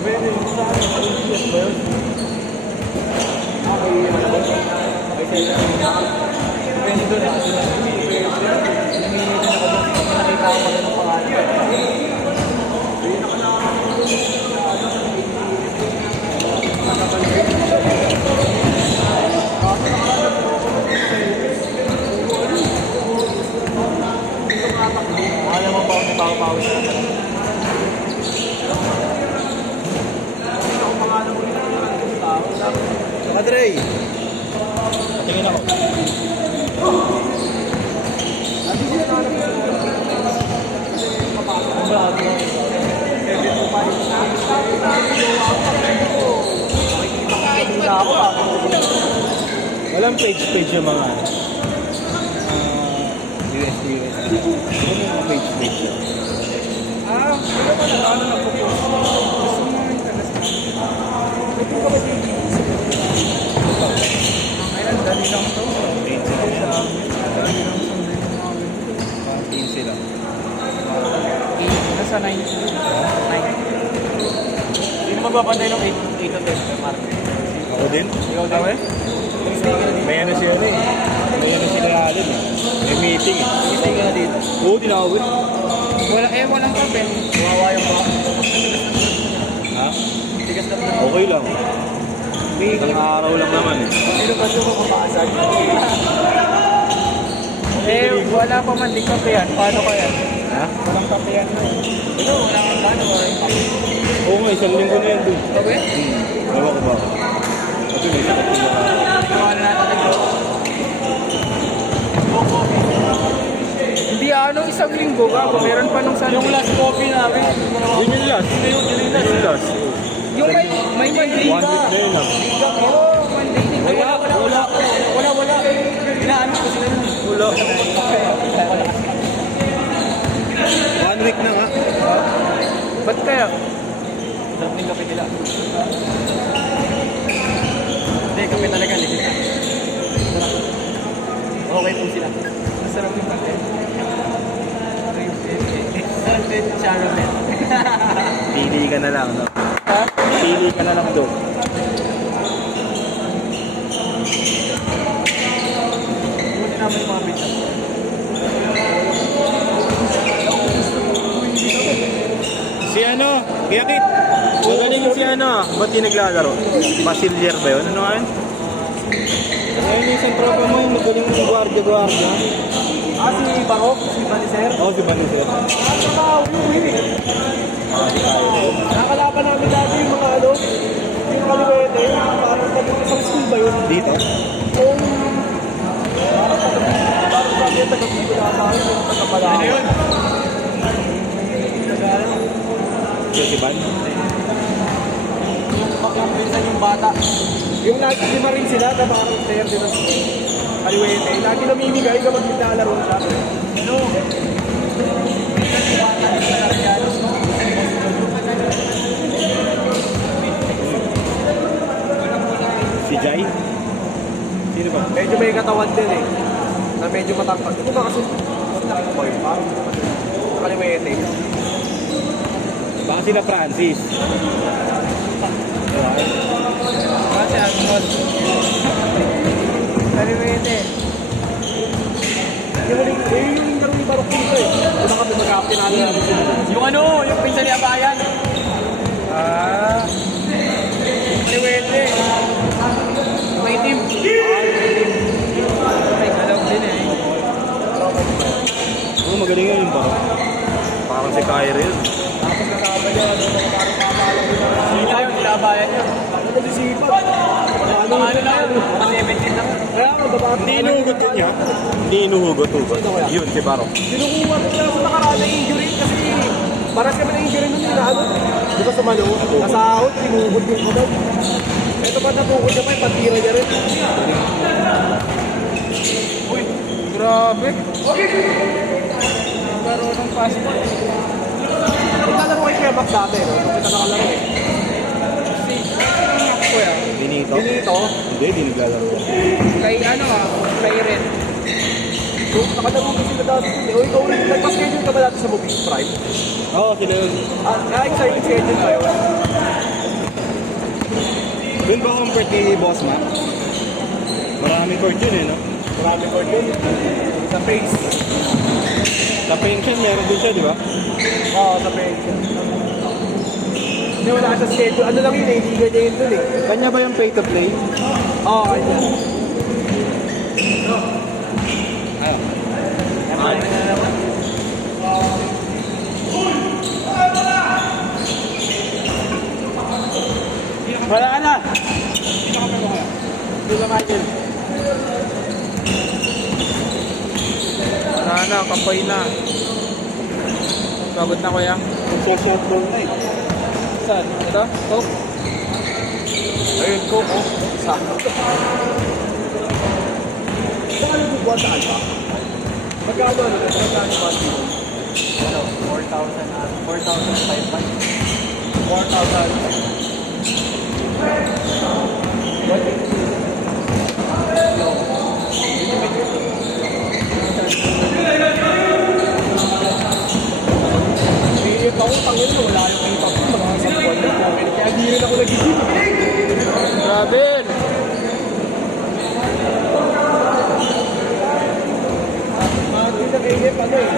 Pwede yung sa akin, yes ba yun? Depende doon ah. Namimili din ako doon. Nakita ko pa doon ang pangalan. Alam mo pa kung may pawis na naman. Saka Dre. Patingin ako. Walang page yung mga USD. Ano yung mga page yun? Wala pa na ano na po. Gusto mo yung ayun, dali lang to. 15 lang. Dali lang sundin yung mga ganito. 15 lang. Nasa 9. Sino magbabantay ng 8 to 10? Mark. Ako din? Ikaw din? Okay. May ano siya eh. May ano sila alin eh. May meeting eh. Hindi ka na dito. Oo, tinawag. Walang kape. Wawa yung mga. Ha? Tigas na Okay lang. Isang araw lang naman eh. Sino ba ito mapapaasan? Wala pa man di kape yan. Paano kaya? Ha? Walang kape yan na eh. Ito, wala kang gano. Oo nga, isang linggo na yan doon. Kape? Ewan ko ba? Ito may sakit ko na. Wala natin ito. Hindi isang linggo ka. Meron pa nung Sunday. Yung last coffee namin. Yun yung last. Yun yung last. Yung may Monday 1 week na yun lang. Oo, Monday din. Wala. Inaano ko sila nun. Wala. 1 week na nga. Ba't kaya? Sarap ng kape nila. Hindi, kape talaga. Okay po sila. Masarap yung kape. Sarap din caramel. Pili ka na lang, no? Ha? Pili ka na lang doon. Buti naman yung mga bitch. Si ano? Giyakit. Magaling si ano. Ba't di naglalaro? Basilier ba yun? Ano nga yun? Ngayon yung isang tropa mo, magaling yung gwardiya. Si Barok, si Baniser. Oo, si Baniser. Win eh. Nakalaban namin dati yung mga yung kaliwete, parang isang school ba yun? Dito? Kung parang sabi yung taga-school na tayo, yung taga-pala. Ano yun? Si Ban? Yung baklang pinsan yung bata. Yung lima rin sila na parang player din ng kaliwete. Lagi namimigay kapag naglalaro siya. Ano? Si Jai? Sino ba? Medyo may katawan din eh. Na medyo matangkad. Ito ba kasi laki ko yun? Parang kaliwete. Baka sila Francis. Kasi Arnold. Kaliwete. Yung laro ni Barok dito eh. Una kami mag-captain natin. Yung pinsan ni Abayan. Kaliwete. May team. May galaw din eh. Oo, magaling yun yung Barok. Parang si Kyrie yun. Tapos kasama niya, parang papalo ko na. Sila yun, nilabayan niya. Ano ba si Sipat? Ano na yun? 17 lang. Kaya ako, dapat. Hindi inuhugot yun niya. Hindi inuhugot. Yun, si Barok. Sinukuha ko na sa nakaraan na injury kasi paras kami na injury nun nila. Di ba sa Malo? Nasahod, sinuhugot yung kagad. Ito pa natukod niya pa, patira niya rin. Uy, grabe. Nagkaroon ng passport. Naglalaro kay Kuya Max dati, no? Kita nakalaro eh. Si Kuya. Benito? Benito? Hindi, di naglalaro. Kay kay Red. So, nakalaro ko sila dati. O ikaw, nagpa-schedule ka ba dati sa Movie Prime? Oo, sila yun. Excited schedule kayo. Doon ba compare ni Boss Mac? Maraming court yun eh, no? Marami ko din. Sa face. Sa pension, meron din siya, di ba? Oo, sa face. Hindi wala sa schedule. Ano lang yun eh, hindi ganyan yun dun eh. Kanya ba yung pay to play? Oo, kanya. Wala ka na. Hindi ka Michael. Wala na, kapoy na. Pagod na kuya. Short ball na eh. Saan? Ito? Oh. Ayun ko, oh. Sakto. Paano bubuan sa alpha? Magkano ano? Magkano ba? Ano? 4,500. 4,000. Pilit ako, tangin mo, wala yung ipa ko, mga isang buwan na, kaya di rin ako nag-isip. Grabe! Mga di na kainip, ano eh,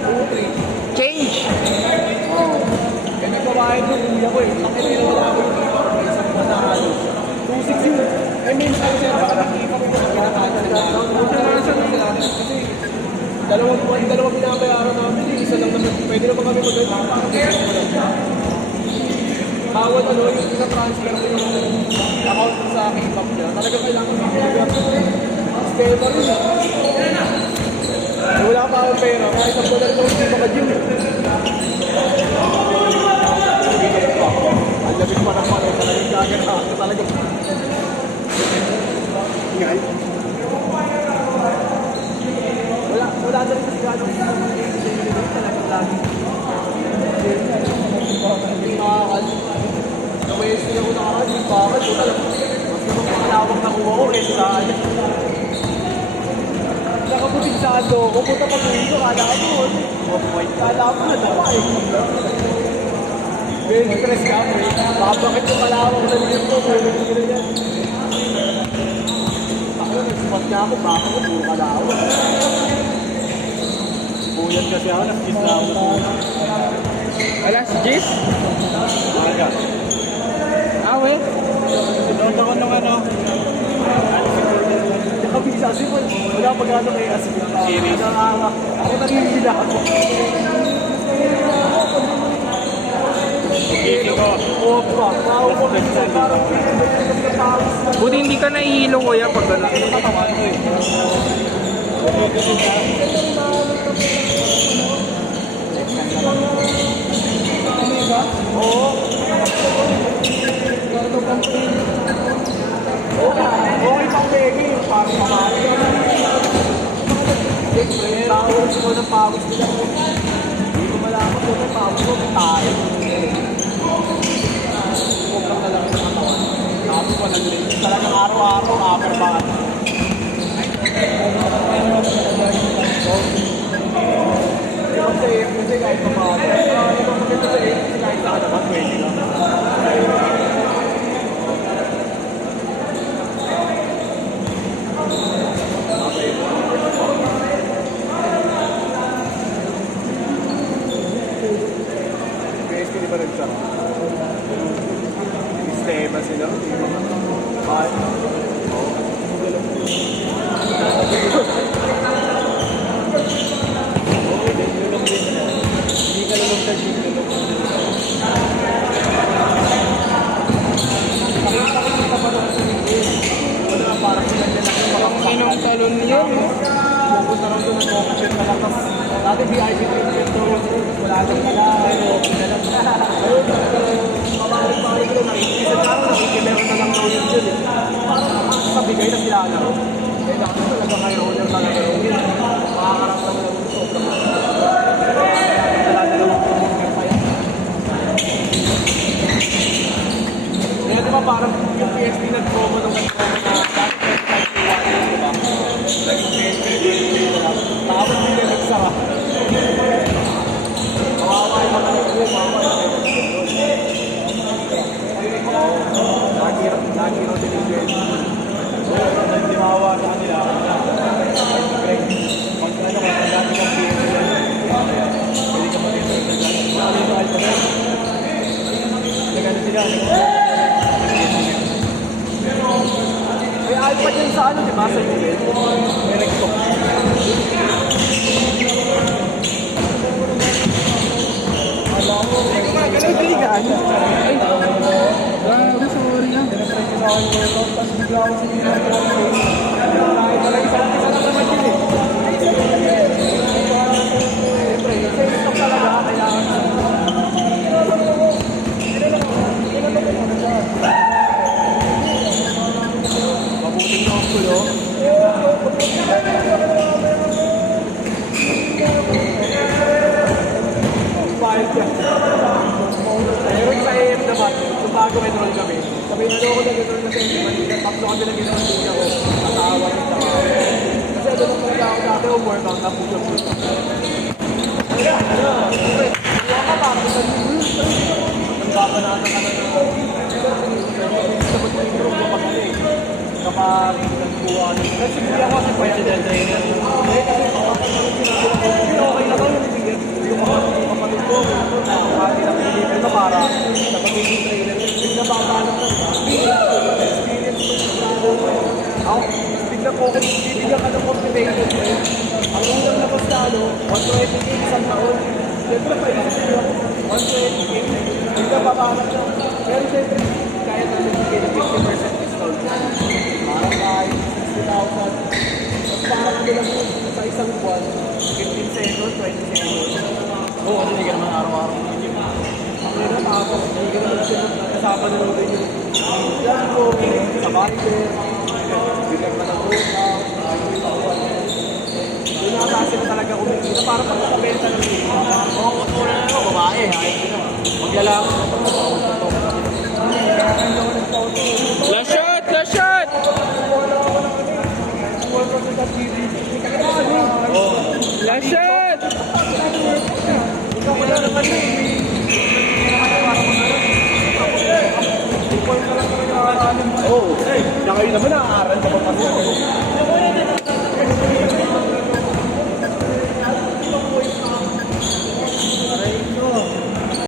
2-3. Change! Eh, nagbabayad yung kuya ko eh, tangin nila wala ako yung ipa ko, isang buwan na halos. 2-6 yun. I mean, ano siya, baka nag-ipa ko yung kinakata nila. Kasi, dalawang binabayaran namin eh, isa lang naman, pwede naman kami bawat ano, yung isa-transfer ko yung account ko sa K-pop niya, talagang kailangan ko schema rin eh. Wala pa akong pera, kahit ang bulan ko hindi maka-gym eh. Ang labis pa ng pala, talagang gagana, talagang ingay. Wala na rin kasi gano'n talagang lagi. Hindi makakal. Nawesting ako nakakal, hindi makakal. So talagang mas naman makalawang nakuha ko eh sa ano. Nakabuting sa ano, pupunta pa uwi ko, kala ko. Kala ko na naman eh. Very stress ka ako eh. Baka bakit yung kalawang na liit ko, pero hindi na yan. Ako na, nagsipat niya ako, baka ko, puro kalawang. Buyan kasi ako, nakikis na ako. Wala si Jis? Talaga. Awe? Doon ako nung ano. Nakabisa kasi po, wala pa gano'n kay Asif. Series. Ako nanginila ako. Gising ko. Oo pa, ako minsan parang pinapawis na Buti hindi ka nahihilo kuya pag gano'n. katawan ko eh. Oo. Okay pang pegi, parang pamari. Pawis ko ng pawis nila. Hindi ko malaman kung may pawis ko, may tayo. Sobrang lalaki ng katawan. Tapos ko nag-rin. Talagang araw-araw, upper band. Kasi kahit pamari. Ano ba maganda sa AFC kahit saan naman, pwede lang. PSP di ba nagsara? Sistema sila, yung mga kahit. Hindi ka naman ka-gym Pakita pa naman sa video. Wala na parang sila nila yung mga Inong talon yun. pupunta rin doon ng competition na lang. Tapos, dati VIP treatment to, wala nang pala, okay na lang. Ayun, pabalik-balik ko, nakikisa na ako, nakikilero na lang daw yun dyan eh. Parang sa bigay na sila na rin. Kaya dati talaga high roller talaga rin yun. Makakaramdam na lang sobrang. Wala na lang promoter pa yan. Kaya di ba parang yung PSP nag-promo nung nag-promo na dati 25 di ba? Naging PSP na lang. Tapos hindi nagsara. Kawawa yung mga nagsasabi, kawawa yung mga nagsasabi. muscle movement, may recto. Alam mo, ganun kaligaan. Ay, Grabe, sorry ah. pinag-try ko sa akin yung workout, tapos bigla ako sa ginagawa ko. Kahit talaga isang isa lang naman yun eh. Siyempre, kasi stop talaga, kailangan na. Mabuting na ang kulo. Wild ka. Meron sa AM naman, kung bago enroll kami. Sabi ano ako nag-enroll kasi tatlo kami lang ginawa niya ko. Nakawa rin sa mga. Kasi ano nung talaga ako dati yung workout na push-up. Kaya, siyempre, huwag ka pa. Nagkakanaan ka na dapat yung group mo magaling. Kapag nagbuha ka. Kasi hindi ako kasi president trainer. Eh, kasi okay na kayo. Yung mga kapatid ko, pati na pinilipin na para sa pagiging trainer. Bigla pa ang na experience ako, bigla po ako, bibigyan ka ng motivation. Ang unang labas na 120K isang taon. Siyempre, paisip ko ako, 120K. Bigla papanap na. Pero siyempre, kaya na nagbigay ng 50% discount. Parang kahit 60,000. Tapos parang bilang sa isang buwan, 15 seconds, 20 seconds. Oo, kasi hindi ka naman araw-araw. Ang ina, tapos hindi ka naman siya kasama na rin yung yan ko, sa binder, bilang ka ng workout, doon nakakasi na talaga kumikita para pag nakabenta ng mga. Oo, muna na ako, babae, ayos ko na. Maglalaki na pag Last shot! Last shot! Last shot! wala naman eh. Oo, na kayo naman nakaaral ka pa pa.